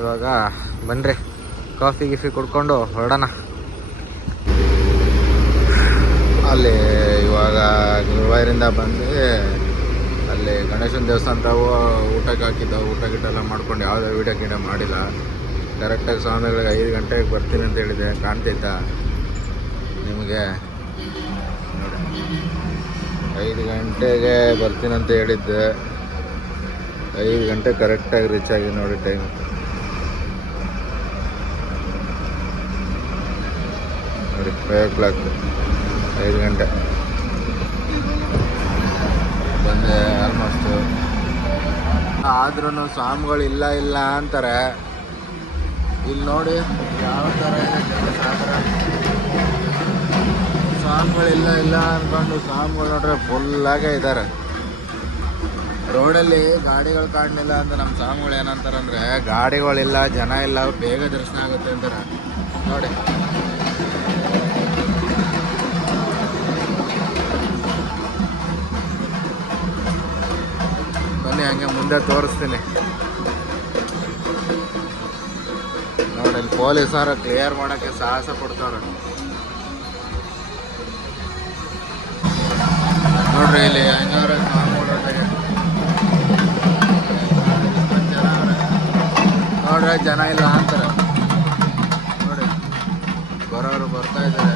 ಇವಾಗ ಬನ್ನಿರಿ ಕಾಫಿ ಗಿಫಿ ಕುಡ್ಕೊಂಡು ಹೊರಡೋಣ. ಅಲ್ಲಿ ಇವಾಗ ಗುರುವಾರಿಂದ ಬಂದು ಅಲ್ಲಿ ಗಣೇಶನ ದೇವಸ್ಥಾನ ತಾವು ಊಟಕ್ಕೆ ಹಾಕಿದ್ದ ಊಟ ಗಿಟ ಎಲ್ಲ ಮಾಡ್ಕೊಂಡು ಯಾವುದೇ ವೀಡಿಯೋ ಗೀಡ ಮಾಡಿಲ್ಲ. ಕರೆಕ್ಟಾಗಿ ಸ್ವಾಮಿಗಳಿಗೆ ಐದು ಗಂಟೆಗೆ ಬರ್ತೀನಿ ಅಂತ ಹೇಳಿದೆ ಕಾಣ್ತೈತಾ? ನಿಮಗೆ? ನೋಡಿ. ಐದು ಗಂಟೆಗೆ ಬರ್ತೀನಿ ಅಂತ ಹೇಳಿದ್ದೆ. ಐದು ಗಂಟೆ ಕರೆಕ್ಟಾಗಿ ರೀಚ್ ಆಗಿ ನೋಡಿ ಟೈಮ್ ನೋಡಿ ಫೈವ್ ಓ ಕ್ಲಾಕ್ ಐದು ಗಂಟೆ. ಬಂದೆ ಆಲ್ಮೋಸ್ಟು ಆದ್ರೂ ಸ್ವಾಮಿಗಳು ಇಲ್ಲ ಇಲ್ಲ ಅಂತಾರೆ. ಇಲ್ಲಿ ನೋಡಿ ಯಾವ ಥರ ಇದೆ ಜನಸಾಗರ ಸ್ವಾಮಿಗಳು ಇಲ್ಲ ಇಲ್ಲ ಅಂದ್ಕೊಂಡು ಸ್ವಾಮಿಗಳು ನೋಡ್ರೆ ಫುಲ್ಲಾಗೇ ಇದ್ದಾರೆ. ರೋಡಲ್ಲಿ ಗಾಡಿಗಳು ಕಾಣಲಿಲ್ಲ ಅಂತ ನಮ್ಮ ಸ್ವಾಮಿಗಳು ಏನಂತಾರಂದ್ರೆ, ಗಾಡಿಗಳಿಲ್ಲ, ಜನ ಇಲ್ಲ, ಬೇಗ ದರ್ಶನ ಆಗುತ್ತೆ ಅಂತಾರೆ. ನೋಡಿ. ಬನ್ನಿ, ಹಂಗೆ ಮುಂದೆ ತೋರಿಸ್ತೀನಿ. ನೋಡಿ ಪೊಲೀಸರು ಕ್ಲಿಯರ್ ಮಾಡೋಕ್ಕೆ ಸಾಹಸ ಕೊಡ್ತಾವ್ರೆ ನೋಡ್ರಿ, ಇಲ್ಲಿ ಐನೂರ. ನೋಡ್ರಿ, ಜನ ಇಲ್ಲ ಅಂತಾರೆ. ನೋಡಿ, ಬರೋರು ಬರ್ತಾ ಇದ್ದಾರೆ.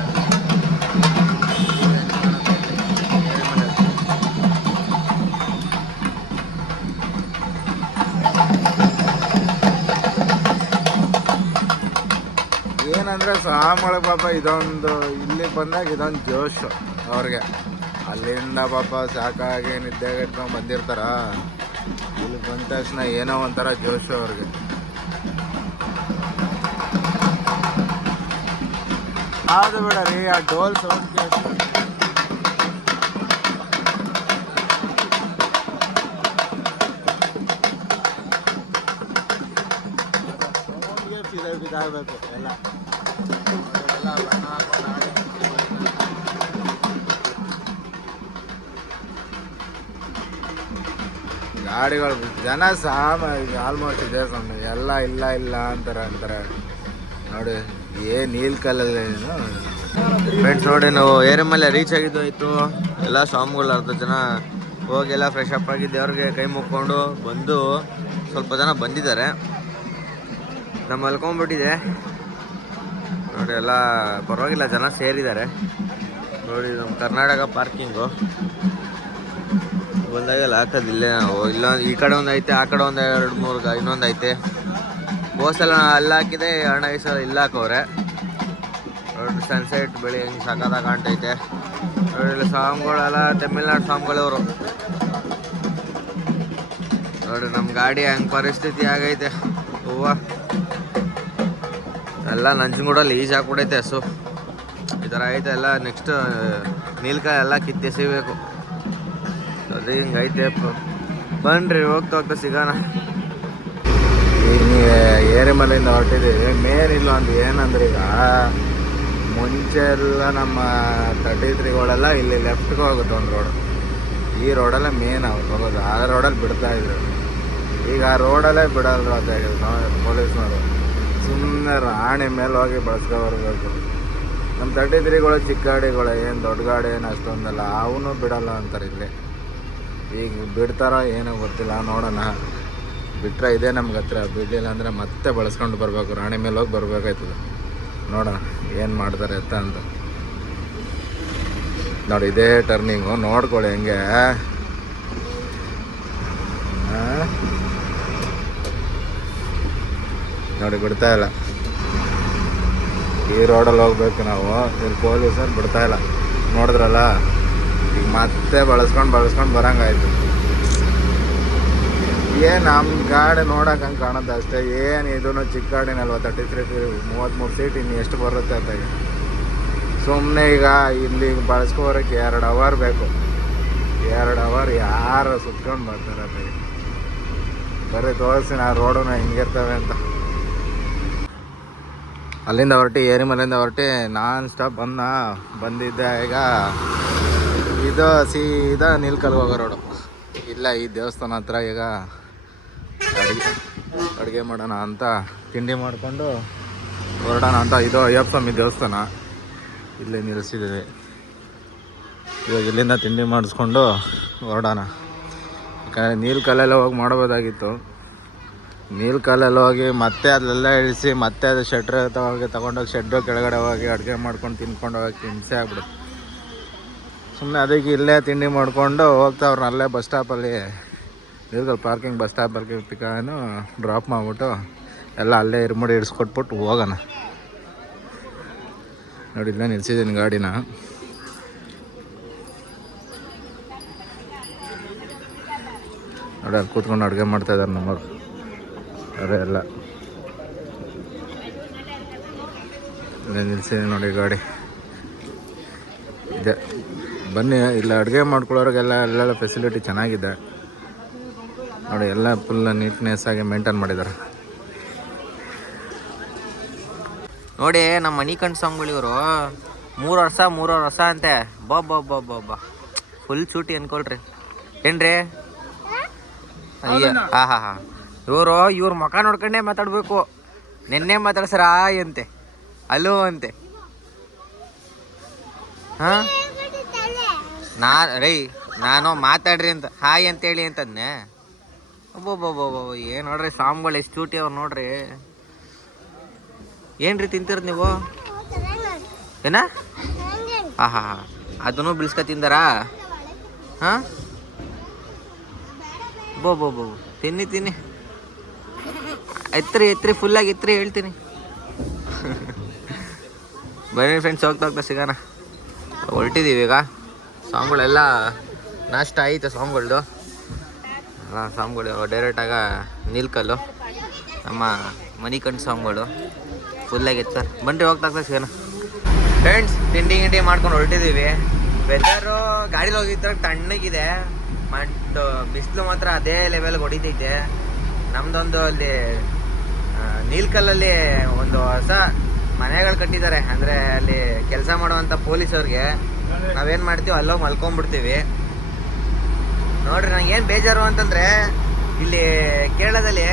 ಏನಂದ್ರೆ ಸಾಮಳ ಪಾಪ ಇದೊಂದು ಇಲ್ಲಿಗೆ ಬಂದಾಗ ಇದೊಂದು ಜೋಶು ಅವ್ರಿಗೆ. ಅಲ್ಲಿಂದ ಪಾಪ ಸಾಕಾಗಿ ನಿದ್ದೆಗೆ ಇಟ್ಕೊಂಡು ಬಂದಿರ್ತಾರ. ಇಲ್ಲಿ ಬಂದ ತಕ್ಷಣ ಏನೋ ಒಂಥರ ಜೋಶು ಅವ್ರಿಗೆ. ಅದು ಬಿಡರಿ, ಆ ಡೋಲ್ ಸೌಂಡ್ ಕೇಳಿಸ್ತಾರೆ ಸೌಂಡ್ಗೆ ಫಿದ ಫಿದಾಗಬೇಕು ಎಲ್ಲ. ಗಾಡಿಗಳು ಜನ ಸಾಮ ಆಲ್ಮೋಸ್ಟ್ ಇದೆ ಎಲ್ಲ ಇಲ್ಲ ಇಲ್ಲ ಅಂತಾರೆ ಅಂತಾರೆ. ನೋಡಿ ಏನ್ ನೀಲ್ ಕಲ್ಲಲ್ಲಿ ಫ್ರೆಂಡ್ಸ್ ನೋಡಿ, ನಾವು ಏರಮಲ್ಲೇ ಮೇಲೆ ರೀಚ್ ಆಗಿದ್ದು ಇತ್ತು ಎಲ್ಲ ಸ್ವಾಮಿಗಳು ಅರ್ಧ ಜನ ಹೋಗಿ ಎಲ್ಲ ಫ್ರೆಶ್ ಅಪ್ ಆಗಿ ದೇವ್ರಿಗೆ ಕೈ ಮುಕ್ಕೊಂಡು ಬಂದು ಸ್ವಲ್ಪ ಜನ ಬಂದಿದ್ದಾರೆ. ನಮ್ಮ ಮಲ್ಕೊಂಡ್ಬಿಟ್ಟಿದೆ ನೋಡಿ, ಎಲ್ಲ ಪರವಾಗಿಲ್ಲ, ಜನ ಸೇರಿದ್ದಾರೆ. ನೋಡಿ ನಮ್ಮ ಕರ್ನಾಟಕ ಪಾರ್ಕಿಂಗು. ಬಂದಾಗೆಲ್ಲ ಹಾಕೋದು ಇಲ್ಲೇ ನಾವು. ಇಲ್ಲ, ಈ ಕಡೆ ಒಂದು ಐತೆ, ಆ ಕಡೆ ಒಂದು ಎರಡು ಮೂರು ಇನ್ನೊಂದು ಐತೆ. ಬೋಸೆಲ್ಲ ಅಲ್ಲಿ ಹಾಕಿದೆ ಹಣ ಸಲ ಇಲ್ಲ ಹಾಕೋರೆ ನೋಡಿ ಸನ್ಸೆಟ್ ಬೆಳಿ ಹೆಂಗೆ ಸಕ್ಕತ್ತಾಗಿ ಕಾಣ್ತೈತೆ. ನೋಡಿ ಇಲ್ಲಿ ಸ್ವಾಮಿಗಳೆಲ್ಲ, ತಮಿಳ್ನಾಡು ಸ್ವಾಮಿಗಳವರು. ನೋಡಿ ನಮ್ಮ ಗಾಡಿ ಹೆಂಗೆ ಪರಿಸ್ಥಿತಿ ಆಗೈತೆ. ಹೂವ. ಎಲ್ಲ ನಂಜನಗೂಡಲ್ಲಿ ಈಜ್ ಹಾಕ್ಬಿಡೈತೆ ಹಸು ಈ ಥರ ಐತೆ ಎಲ್ಲ. ನೆಕ್ಸ್ಟ್ ನೀಲ್ಕಾಯಿ ಎಲ್ಲ ಕಿತ್ತೆಸಿಬೇಕು. ಅದು ಹಿಂಗೆ ಐತೆ ಬನ್ರಿ, ಹೋಗ್ತಾ ಹೋಗ್ತಾ ಸಿಗೋಣ. ಈಗ ಏರಿಮಲೆಯಿಂದ ಹೊರಟಿದ್ದೀವಿ ಇಲ್ಲ ಒಂದು ಏನಂದ್ರೆ ಈಗ? ಮುಂಚೆ ಎಲ್ಲ ನಮ್ಮ ತರ್ಟಿ ಇಲ್ಲಿ ಲೆಫ್ಟ್ಗೆ ಹೋಗುತ್ತೆ ಒಂದು ರೋಡ್ ಈ ರೋಡಲ್ಲೇ ಮೇನ್ ಅವ್ರು ಹೋಗೋದು ಆ ರೋಡಲ್ಲಿ ಬಿಡ್ತಾ ಇದ್ರು. ಈಗ ಆ ರೋಡಲ್ಲೇ ಬಿಡಲ್ಲ ಅಂತ ಹೇಳಿದ್ರು ಪೊಲೀಸ್ನವರು ಸುಮ್ಮನೆ ರಾಣಿ ಮೇಲೆ ಹೋಗಿ ಬಳಸ್ಕೊಬರ್ಬೇಕು ನಮ್ಮ ತರ್ಟಿ ತ್ರೀಗಳು ಚಿಕ್ಕ ಗಾಡಿಗಳು, ಏನು ದೊಡ್ಡ ಗಾಡಿ, ಏನು ಅಷ್ಟೊಂದಲ್ಲ, ಅವನು ಬಿಡಲ್ಲ ಅಂತಾರೆ ಇಲ್ಲಿ. ಈಗ ಬಿಡ್ತಾರೋ ಏನೋ ಗೊತ್ತಿಲ್ಲ, ನೋಡೋಣ. ಬಿಟ್ಟರೆ ಇದೇ ನಮ್ಗೆ ಹತ್ರ, ಬಿಡಲಿಲ್ಲ ಅಂದರೆ ಮತ್ತೆ ಬಳಸ್ಕೊಂಡು ಬರಬೇಕು, ರಾಣಿ ಮೇಲೆ ಹೋಗಿ ಬರಬೇಕಾಯ್ತದೆ. ನೋಡೋಣ, ಏನು ಮಾಡ್ತಾರೆ ಎತ್ತ ಅಂತ. ನೋಡಿ, ಇದೇ ಟರ್ನಿಂಗು ನೋಡ್ಕೊಳ್ಳಿ ಹೆಂಗೆ? ನೋಡಿ, ಬಿಡ್ತಾ ಇಲ್ಲ. ಈ ರೋಡಲ್ಲಿ ಹೋಗ್ಬೇಕು ನಾವು. ಇಲ್ಲಿ ಪೊಲೀಸರು ಬಿಡ್ತಾ ಇಲ್ಲ. ನೋಡಿದ್ರಲ್ಲ? ಈಗ ಮತ್ತೆ ಬಳಸ್ಕೊಂಡು ಬಳಸ್ಕೊಂಡು ಬರಂಗಾಯ್ತು. ಏನು ನಮ್ಮ ಗಾಡಿ ನೋಡೋಕೆ ಹಂಗೆ ಕಾಣುತ್ತೆ ಅಷ್ಟೇ. ಏನು ಇದೂ ಚಿಕ್ಕ ಗಾಡಿನಲ್ವ ತರ್ಟಿ ತ್ರೀ ಮೂವತ್ತ್ಮೂರು ಸೀಟ್ ಇನ್ನು ಎಷ್ಟು ಬರುತ್ತೆ ಅಂತ ಸುಮ್ಮನೆ ಈಗ ಇಲ್ಲಿ ಬಳಸ್ಕೋರಕ್ಕೆ ಎರಡು ಅವರ್ ಬೇಕು. ಎರಡು ಅವರ್ ಯಾರು ಸುತ್ಕೊಂಡು ಬರ್ತಾರೆ ಅಂತ ಬರೀ ತೋರಿಸಿ ಆ ರೋಡನ್ನ ಹಿಂಗಿರ್ತವೆ ಅಂತ. ಅಲ್ಲಿಂದ ಹೊರಟಿ ಏರಿಮಲೆಯಿಂದ ಹೊರಟಿ ನಾನ್ ಸ್ಟಾಪ್ ಬಂದ ಬಂದಿದ್ದೆ ಈಗ. ಇದು ಸೀದಾ ನಿಲ್ಕಲ್ಗೆ ಹೋಗೋ ರೋಡು ಇಲ್ಲ, ಈ ದೇವಸ್ಥಾನ ಹತ್ರ ಈಗ ಅಡುಗೆ ಅಡುಗೆ ಮಾಡೋಣ ಅಂತ ತಿಂಡಿ ಮಾಡಿಕೊಂಡು ಹೊರಡೋಣ ಅಂತ. ಇದು ಅಯ್ಯಪ್ಪ ಸ್ವಾಮಿ ದೇವಸ್ಥಾನ. ಇಲ್ಲೇ ನಿಲ್ಲಿಸಿದ್ದೀವಿ. ಇವಾಗ ಇಲ್ಲಿಂದ ತಿಂಡಿ ಮಾಡಿಸ್ಕೊಂಡು ಹೊರಡೋಣ. ಯಾಕಂದರೆ ನೀಲ್ಕಲ್ಲೆಲ್ಲ ಹೋಗಿ ಮಾಡ್ಬೋದಾಗಿತ್ತು ನೀಲ್ಕಲ್ಲೆಲ್ಲ ಹೋಗಿ ಮತ್ತೆ ಅಲ್ಲೆಲ್ಲ ಇಳಿಸಿ, ಮತ್ತೆ ಅದು ಶೆಟ್ರ್ ತಗೋಗಿ ತಗೊಂಡೋಗಿ ಶೆಡ್ಡು ಕೆಳಗಡೆ ಹೋಗಿ ಅಡುಗೆ ಮಾಡ್ಕೊಂಡು ತಿನ್ಕೊಂಡು ಹೋಗಿ ಹಿಂಸೆ ಆಗ್ಬಿಡುತ್ತೆ. ಸುಮ್ಮನೆ ಅದಕ್ಕೆ ಇಲ್ಲೇ ತಿಂಡಿ ಮಾಡಿಕೊಂಡು ಹೋಗ್ತಾವ್ರು ಅಲ್ಲೇ ಬಸ್ ಸ್ಟಾಪಲ್ಲಿ ನೀರ್ಗಲ್ ಪಾರ್ಕಿಂಗ್ ಬಸ್ ಸ್ಟಾಪ್ ಪಿಕಾನು ಡ್ರಾಪ್ ಮಾಡಿಬಿಟ್ಟು ಎಲ್ಲ ಅಲ್ಲೇ ಇರ್ಮುಡಿ ಇಡಿಸ್ಕೊಟ್ಬಿಟ್ಟು ಹೋಗೋಣ. ನೋಡಿ, ಇಲ್ಲೇ ನಿಲ್ಸಿದ್ದೀನಿ ಗಾಡಿನ. ನೋಡಿ, ಅಲ್ಲಿ ಕೂತ್ಕೊಂಡು ಅಡುಗೆ ಮಾಡ್ತಾ ಇದ್ದಾರೆ ನಮ್ಮವ್ರು ಅದೇ ಎಲ್ಲ ಇಲ್ಲೇ ನಿಲ್ಸಿದ್ದೀನಿ ನೋಡಿ ಗಾಡಿ. ಇದೆ. ಬನ್ನಿ, ಇಲ್ಲ ಅಡುಗೆ ಮಾಡ್ಕೊಳ್ಳೋರಿಗೆಲ್ಲ ಎಲ್ಲ ಫೆಸಿಲಿಟಿ ಚೆನ್ನಾಗಿದೆ. ನೋಡಿ, ಎಲ್ಲ ಫುಲ್ ನೀಟ್ನೆಸ್ ಆಗಿ ಮೇಂಟೈನ್ ಮಾಡಿದ್ದಾರೆ. ನೋಡಿ, ನಮ್ಮ ಮನಿ ಕಂಡು ಸ್ವಾಮಿಗಳು ಇವರು. ಮೂರು ವರ್ಷ ಮೂರು ವರ್ಷ ಅಂತೆ. ಬಾ ಬಾ ಬಾ ಬಾ ಬಾ. ಫುಲ್ ಚೂಟಿ ಅನ್ಕೊಳ್ರಿ ಏನ್ರಿ? ಹಾ ಹಾ ಹಾ. ಇವರು, ಇವ್ರ ಮುಖ ನೋಡ್ಕೊಂಡೇ ಮಾತಾಡಬೇಕು. ನಿನ್ನೆ ಮಾತಾಡ್ಸರ ಅಂತೆ. ಅಲ್ಲೋ ಅಂತೆ. ಹಾ? ನಾ, ರೈ, ನಾನು ಮಾತಾಡ್ರಿ ಅಂತ, ಹಾಯ್ ಅಂತೇಳಿ ಅಂತಂದೆ ಒಬ್ಬೊಬ್ಬೊಬ್ಬೊಬ್ಬ ಏನು ನೋಡ್ರಿ ಸ್ವಾಮಿಗಳು ಎಷ್ಟು ಚೂಟಿ ಅವ್ರು ನೋಡ್ರಿ. ಏನ್ರಿ ತಿಂತಿರೋದು ನೀವು? ಏನ? ಹಾ ಹಾ ಹಾ ಅದನ್ನು ಬಿಳ್ಸ್ಕ ತಿಂದಾರಾ? ಹಾ? ಬೋ ಬೋ ತಿನ್ನಿ ತಿನ್ನಿ. ಎತ್ರಿ ಎತ್ರಿ ಫುಲ್ಲಾಗಿ ಎತ್ರಿ ಹೇಳ್ತೀನಿ. ಬನ್ನಿ ಫ್ರೆಂಡ್ಸ್ ಹೋಗ್ತಾ ಹೋಗ್ತಾ ಸಿಗೋಣ. ಹೊರಟಿದ್ದೀವಿ ಈಗ. ಸಾಂಗ್ಗಳೆಲ್ಲ ನಾಷ್ಟ ಆಯಿತು ಸಾಂಗ್ಗಳ್ದು. ಎಲ್ಲ ಸಾಂಗ್ಗಳು ಡೈರೆಕ್ಟಾಗ ನೀಲ್ಕಲ್ಲು. ನಮ್ಮ ಮನಿ ಕಂಡು ಸಾಂಗ್ಗಳು ಫುಲ್ಲಾಗಿ ಎತ್ತಾರೆ ಬನ್ರಿ, ಹೋಗ್ತಾ ಹೋಗ್ತಾ ಸಿಗೋಣ. ಫ್ರೆಂಡ್ಸ್ ತಿಂಡಿ ಗಿಂಡಿ ಮಾಡ್ಕೊಂಡು ಹೊರಟಿದ್ದೀವಿ ವೆದರು ಗಾಡೀಲಿ ಹೋಗಿದ್ರೆ ತಣ್ಣಗಿದೆ ಬಟ್ ಬಿಸಿಲು ಮಾತ್ರ ಅದೇ ಲೆವೆಲ್ಗೆ ಹೊಡಿತೈತೆ. ನಮ್ದೊಂದು ಅಲ್ಲಿ ನೀಲ್ಕಲ್ಲಲ್ಲಿ ಒಂದು ಹೊಸ ಮನೆಗಳು ಕಟ್ಟಿದ್ದಾರೆ. ಅಂದರೆ ಅಲ್ಲಿ ಕೆಲಸ ಮಾಡುವಂಥ ಪೊಲೀಸವ್ರಿಗೆ ನಾವೇನು ಮಾಡ್ತೀವಿ ಅಲ್ಲೋಗಿ ಮಲ್ಕೊಂಡ್ಬಿಡ್ತೀವಿ. ನೋಡ್ರಿ, ನಂಗೆ ಏನು ಬೇಜಾರು ಅಂತಂದ್ರೆ, ಇಲ್ಲಿ ಕೇರಳದಲ್ಲಿ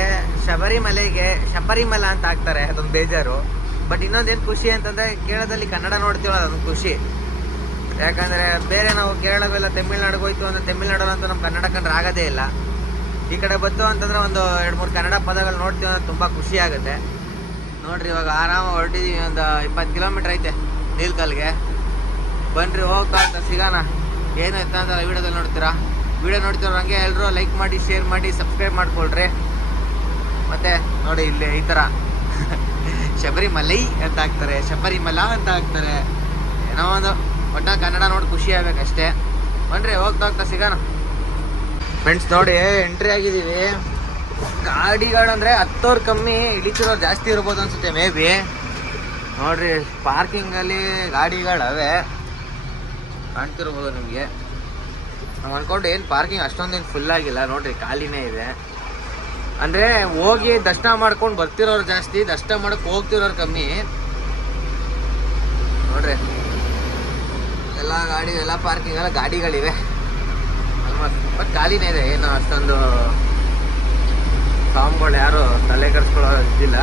ಶಬರಿಮಲೆಗೆ, ಶಬರಿಮಲ ಅಂತ ಹಾಕ್ತಾರೆ, ಅದೊಂದು ಬೇಜಾರು. ಬಟ್ ಇನ್ನೊಂದೇನು ಖುಷಿ ಅಂತಂದ್ರೆ, ಕೇರಳದಲ್ಲಿ ಕನ್ನಡ ನೋಡ್ತೀವಲ್ಲ, ಅದೊಂದು ಖುಷಿ. ಯಾಕಂದರೆ ಬೇರೆ ನಾವು ಕೇರಳವೆಲ್ಲ ತಮಿಳ್ನಾಡಿಗೆ ಹೋಯ್ತು ಅಂದರೆ ತಮಿಳ್ನಾಡಲ್ಲಂತೂ ನಮ್ಮ ಕನ್ನಡ ಕಂಡ್ರೆ ಆಗೋದೇ ಇಲ್ಲ. ಈ ಕಡೆ ಬಂತು ಅಂತಂದ್ರೆ ಒಂದು ಎರಡು ಮೂರು ಕನ್ನಡ ಪದಗಳು ನೋಡ್ತೀವಿ ಅಂದ್ರೆ ತುಂಬ ಖುಷಿ ಆಗುತ್ತೆ. ನೋಡ್ರಿ ಇವಾಗ ಆರಾಮ ಹೊರಟಿದ್ದೀವಿ ಒಂದು ಇಪ್ಪತ್ತು ಕಿಲೋಮೀಟ್ರ್ ಐತೆ ನೀಲ್ಕಲ್ಗೆ. ಬನ್ರಿ ಹೋಗ್ತಾ ಅಂತ ಸಿಗೋಣ. ಏನು ಎತ್ತ ಅಂತ ವಿಡಿಯೋದಲ್ಲಿ ನೋಡ್ತೀರಾ? ವಿಡಿಯೋ ನೋಡ್ತಿರೋ ಹಂಗೆ ಎಲ್ಲರೂ ಲೈಕ್ ಮಾಡಿ ಶೇರ್ ಮಾಡಿ ಸಬ್ಸ್ಕ್ರೈಬ್ ಮಾಡ್ಕೊಳ್ರಿ. ಮತ್ತೆ ನೋಡಿ ಇಲ್ಲಿ ಈ ಥರ ಶಬರಿಮಲೈ ಅಂತ ಹಾಕ್ತಾರೆ, ಶಬರಿಮಲ ಅಂತ ಹಾಕ್ತಾರೆ. ಏನೋ ಒಂದು ಒಟ್ಟ ಕನ್ನಡ ನೋಡಿ ಖುಷಿ ಆಗ್ಬೇಕಷ್ಟೇ. ಬನ್ರಿ ಹೋಗ್ತಾ ಹೋಗ್ತಾ ಸಿಗೋಣ. ಫ್ರೆಂಡ್ಸ್ ನೋಡಿ ಎಂಟ್ರಿ ಆಗಿದ್ದೀವಿ. ಗಾಡಿಗಳಂದ್ರೆ ಹತ್ತೋರು ಕಮ್ಮಿ ಇಳಿತಿರೋರು ಜಾಸ್ತಿ ಇರ್ಬೋದು ಅನ್ಸುತ್ತೆ ಮೇ ಬಿ ನೋಡ್ರಿ ಪಾರ್ಕಿಂಗಲ್ಲಿ ಗಾಡಿಗಳವೆ. ಕಾಣ್ತಿರ್ಬೋದು ನಿಮಗೆ. ನಾವು ಅಂದ್ಕೊಂಡು ಏನು ಪಾರ್ಕಿಂಗ್ ಅಷ್ಟೊಂದೇನು ಫುಲ್ ಆಗಿಲ್ಲ, ನೋಡ್ರಿ, ಖಾಲಿನೇ ಇದೆ. ಅಂದರೆ, ಹೋಗಿ ದರ್ಶನ ಮಾಡ್ಕೊಂಡು ಬರ್ತಿರೋರು ಜಾಸ್ತಿ, ದರ್ಶನ ಮಾಡೋಕೆ ಹೋಗ್ತಿರೋರು ಕಮ್ಮಿ. ನೋಡ್ರಿ. ಎಲ್ಲ ಗಾಡಿ, ಎಲ್ಲ ಪಾರ್ಕಿಂಗ್ ಎಲ್ಲ ಗಾಡಿಗಳಿವೆ. ಬಟ್ ಖಾಲಿನೇ ಇದೆ. ಏನು ಅಷ್ಟೊಂದು ಸಾಂಬ್ಗಳು ಯಾರು ತಲೆ ಕೆಡಿಸ್ಕೊಳ್ಳೋ ಇದ್ದಿಲ್ಲ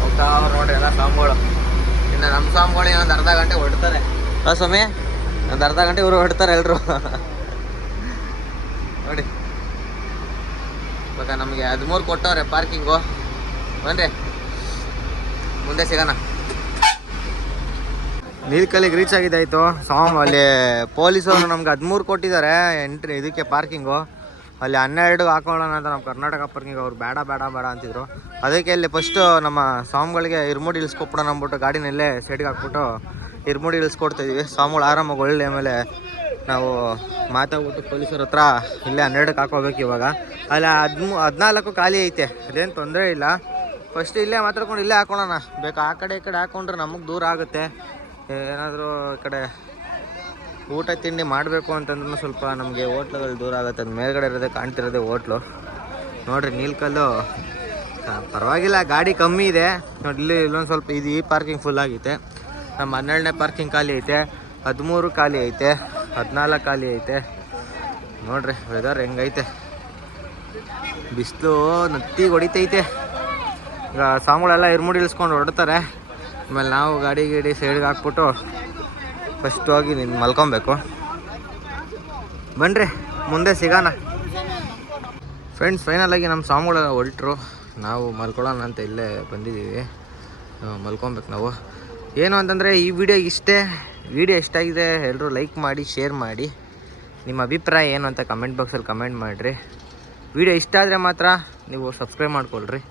ಹೋಗ್ತಾ ನೋಡ್ರಿ ಎಲ್ಲ ಸಾಂಬ್ಗಳು ಇನ್ನು ನಮ್ಮ ಸ್ವಾಮಿಗಳು ಒಂದು ಅರ್ಧ ಗಂಟೆ ಹೊಡ್ತಾರೆ ಆ ಸ್ವಾಮಿ? ಒಂದು ಅರ್ಧ ಗಂಟೆ ಇವರು ಹೊಡ್ತಾರೆ ಎಲ್ಲರೂ ನೋಡಿ. ಇವಾಗ ನಮಗೆ ಹದಿಮೂರು ಕೊಟ್ಟವ್ರೆ ಪಾರ್ಕಿಂಗು. ಬನ್ರಿ. ಮುಂದೆ ಸಿಗೋಣ. ನೀಲ್ಕಲ್ಲಿಗೆ ರೀಚ್ ಆಗಿದ್ದಾಯ್ತು. ಸಾಮ್ ಅಲ್ಲಿ ಪೊಲೀಸರು ನಮ್ಗೆ ಹದಿಮೂರು ಕೊಟ್ಟಿದ್ದಾರೆ. ಎಂಟ್ರಿ ಇದಕ್ಕೆ ಪಾರ್ಕಿಂಗು ಅಲ್ಲಿ ಹನ್ನೆರಡು ಹಾಕೊಳ್ಳೋಣ ಅಂತ ನಮ್ಮ ಕರ್ನಾಟಕ ಪಾರ್ಕಿಂಗ್ ಅವ್ರು ಬೇಡ ಬೇಡ ಬೇಡ ಅಂತಿದ್ರು. ಅದಕ್ಕೆ ಇಲ್ಲಿ ಫಸ್ಟು ನಮ್ಮ ಸ್ವಾಮಿಗಳಿಗೆ ಇರ್ಮುಡಿ ಇಳಿಸ್ಕೊಬಿಡೋಣ ಅಂದ್ಬಿಟ್ಟು ಗಾಡಿನಲ್ಲೇ ಸೈಡ್ಗೆ ಹಾಕ್ಬಿಟ್ಟು ಇರ್ಮುಡಿ ಇಳಿಸ್ಕೊಡ್ತಾ ಇದೀವಿ. ಸ್ವಾಮಿಗಳು ಆರಾಮಾಗಿ ಒಳ್ಳೆ ಆಮೇಲೆ ನಾವು ಮಾತಾಡ್ಬಿಟ್ಟು ಪೊಲೀಸರ ಹತ್ರ ಇಲ್ಲೇ ಹನ್ನೆರಡಕ್ಕೆ ಹಾಕೋಬೇಕು ಇವಾಗ. ಅಲ್ಲಿ ಹದಿಮೂ, ಹದಿನಾಲ್ಕು ಖಾಲಿ ಐತೆ. ಅದೇನು ತೊಂದರೆ ಇಲ್ಲ. ಫಸ್ಟ್ ಇಲ್ಲೇ ಮಾತಾಡ್ಕೊಂಡು ಇಲ್ಲೇ ಹಾಕೊಳ್ಳೋಣ ಬೇಕು, ಆ ಕಡೆ ಈ ಕಡೆ ಹಾಕೊಂಡ್ರೆ ನಮಗೆ ದೂರ ಆಗುತ್ತೆ. ಏನಾದರೂ ಈ ಕಡೆ ಊಟ ತಿಂಡಿ ಮಾಡಬೇಕು ಅಂತಂದ್ರೂ ಸ್ವಲ್ಪ ನಮಗೆ ಹೋಟ್ಲುಗಳು ದೂರ ಆಗುತ್ತೆ. ಅದು ಮೇಲ್ಗಡೆ ಇರೋದೇ ಕಾಣ್ತಿರೋದೆ ಹೋಟ್ಲು. ನೋಡ್ರಿ, ನೀಲ್ಕಲ್ಲು. ಪರವಾಗಿಲ್ಲ, ಗಾಡಿ ಕಮ್ಮಿ ಇದೆ. ನೋಡಿ ಇಲ್ಲಿ ಇಲ್ಲೊಂದು ಸ್ವಲ್ಪ ಇದು ಈ ಪಾರ್ಕಿಂಗ್ ಫುಲ್ ಆಗೈತೆ ನಮ್ಮ ಹನ್ನೆರಡನೇ ಪಾರ್ಕಿಂಗ್ ಖಾಲಿ ಐತೆ. ಹದಿಮೂರು ಖಾಲಿ ಐತೆ. ಹದಿನಾಲ್ಕು ಖಾಲಿ ಐತೆ. ನೋಡ್ರಿ ವೆದರ್ ಹೆಂಗೈತೆ. ಬಿಸಿಲು ನತ್ತಿಗೆ ಹೊಡಿತೈತೆ. ಈಗ ಸಾಂಗುಳೆಲ್ಲ ಇರ್ಮುಡಿ ಇಳಿಸ್ಕೊಂಡು ಹೊರಡ್ತಾರೆ. ಆಮೇಲೆ ನಾವು ಗಾಡಿ ಗಿಡಿ ಸೈಡ್ಗೆ ಹಾಕ್ಬಿಟ್ಟು ಫಸ್ಟ್ ಹೋಗಿ ನಿನ್ನ ಮಲ್ಕೊಬೇಕು. ಬನ್ರಿ, ಮುಂದೆ ಸಿಗೋಣ. ಫ್ರೆಂಡ್ಸ್ ಫೈನಲಾಗಿ ನಮ್ಮ ಸ್ವಾಮಿಗಳೆಲ್ಲ ಹೊಲ್ಟ್ರು ನಾವು ಮಲ್ಕೊಳ್ಳೋಣ ಅಂತ ಇಲ್ಲೇ ಬಂದಿದ್ದೀವಿ. ಮಲ್ಕೊಬೇಕು ನಾವು. ಏನು ಅಂತಂದರೆ ಈ ವಿಡಿಯೋ ಇಷ್ಟೇ. ವಿಡಿಯೋ ಎಷ್ಟಾಗಿದೆ ಎಲ್ಲರೂ ಲೈಕ್ ಮಾಡಿ ಶೇರ್ ಮಾಡಿ. ನಿಮ್ಮ ಅಭಿಪ್ರಾಯ ಏನು ಅಂತ ಕಮೆಂಟ್ ಬಾಕ್ಸಲ್ಲಿ ಕಮೆಂಟ್ ಮಾಡಿರಿ. ವಿಡಿಯೋ ಇಷ್ಟ ಆದರೆ ಮಾತ್ರ ನೀವು ಸಬ್ಸ್ಕ್ರೈಬ್ ಮಾಡ್ಕೊಳ್ರಿ.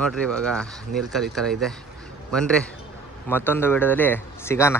ನೋಡಿರಿ ಇವಾಗ ನೀಲ್ಕಲ್ ಈ ಥರ ಇದೆ. ಬನ್ನಿರಿ ಮತ್ತೊಂದು ವಿಡಿಯೋದಲ್ಲಿ ಸಿಗೋಣ.